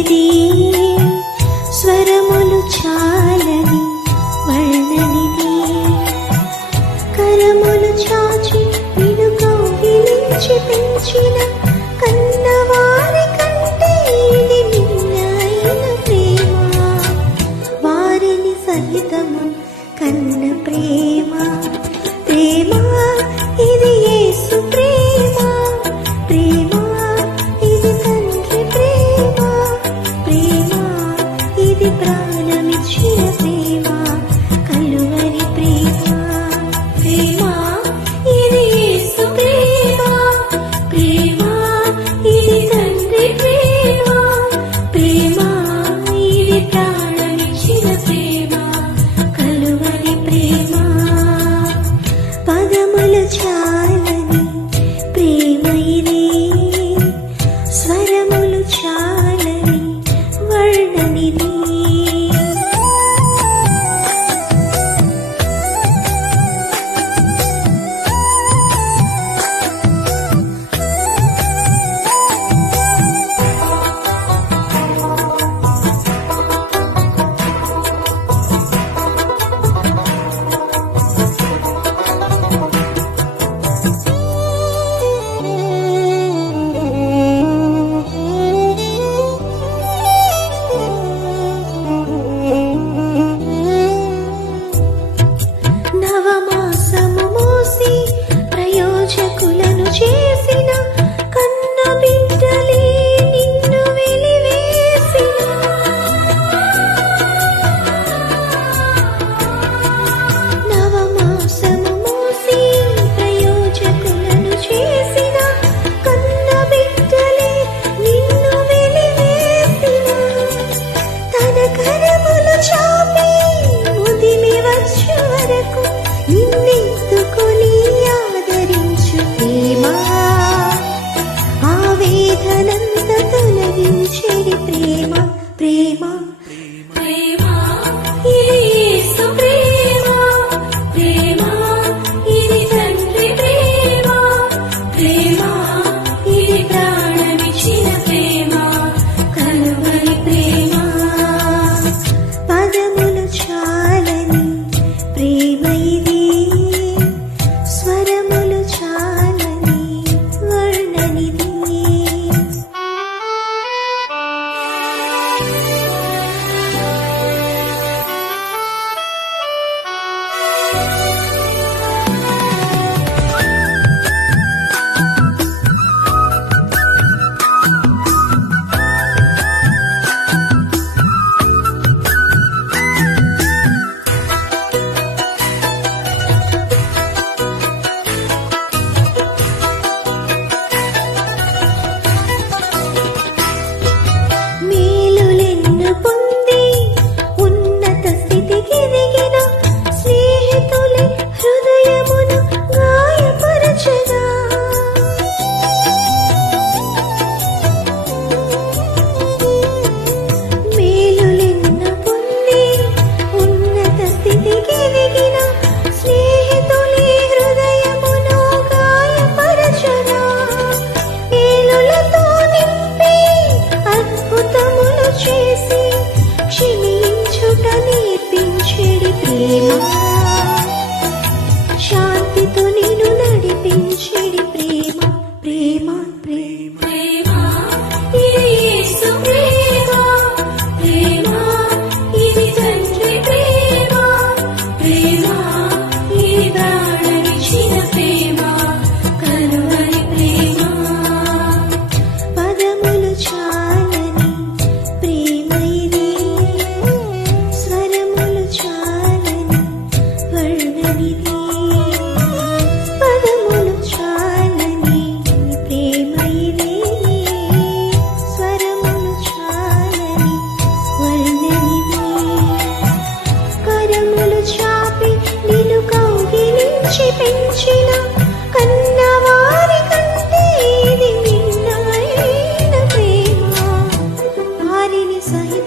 ఇది స్వరములు చాలని వర్ణనిది కరములు చాచి నిన్ను కౌగిలించి పెంచిన కన్నవారి కంటే ఇది మిన్నైన ప్రేమ వారిని సహితము కన్న ప్రేమ ప్రేమ ఇది యేసు ప్రేమ ప్రేమ ఇది తండ్రి ప్రేమ ప్రేమ ఇది ప్రాణమిచ్చిన ప్రేమ కలువరి ప్రేమ ప్రేమ ఇది యేసు ప్రేమ ప్రేమ ఇది తండ్రి ప్రేమ ప్రేమ ఇది ప్రాణమిచ్చిన ప్రేమ కలువరి ప్రేమ పదములు చాలని ప్రేమ ఇది స్వరములు చాలని వర్ణనిది నవమాసము మోసి ప్రయోజకులను చేసిన కన్న బిడ్డలే నిన్ను వెలివేసిన నవమాసము మోసి ప్రయోజకులను చేసిన కన్న బిడ్డలే నిన్ను వెలివేసిన తన కరములు చాపి ముదిమి వచ్చు వరకు నిన్నెత్తుకొని ఆదరించు ప్రేమ ఆవేదనంత తొలగించేది ప్రేమ ప్రేమ ప్రేమ ఇది యేసు ప్రేమ ప్రేమ ఇది తండ్రి ప్రేమ ప్రేమ ఇది ప్రాణమిచ్చిన ప్రేమ కలువరి ప్రేమ పదములు చాలని ప్రేమ ఇది స్వరములు చాలని వర్ణనిది మేలులెన్ను పొంది ఉన్నత స్థితికి ఎదిగిన స్నేహితులే హృదయమును గాయపరచగా మేలులెన్ను పొంది ఉన్నత స్థితికి ఎదిగిన స్నేహితులే హృదయమును గాయపరచగా ఏలులతో నింపి అద్భుతములు చేసి క్షమించుట నేర్పించేడి ప్రేమ శాంతితో నిన్ను నడిపించేడి ప్రేమ ప్రేమ ప్రేమ ప్రేమ ఇది యేసు ప్రేమ ప్రేమ ఇది తండ్రి ప్రేమ ప్రేమ ఇది ప్రాణమిచ్చిన ప్రేమ కలువరి ప్రేమ పదములు చాలని ప్రేమ ఇది స్వరములు చాలని వర్ణనిది పదములు చాలని ప్రేమ ఇది స్వరములు చాలని వర్ణనిది కరములు చాపి నిన్ను కౌగిలించి పెంచిన కన్నవారి కంటే ఇది మిన్నైన ప్రేమ వారిని సహి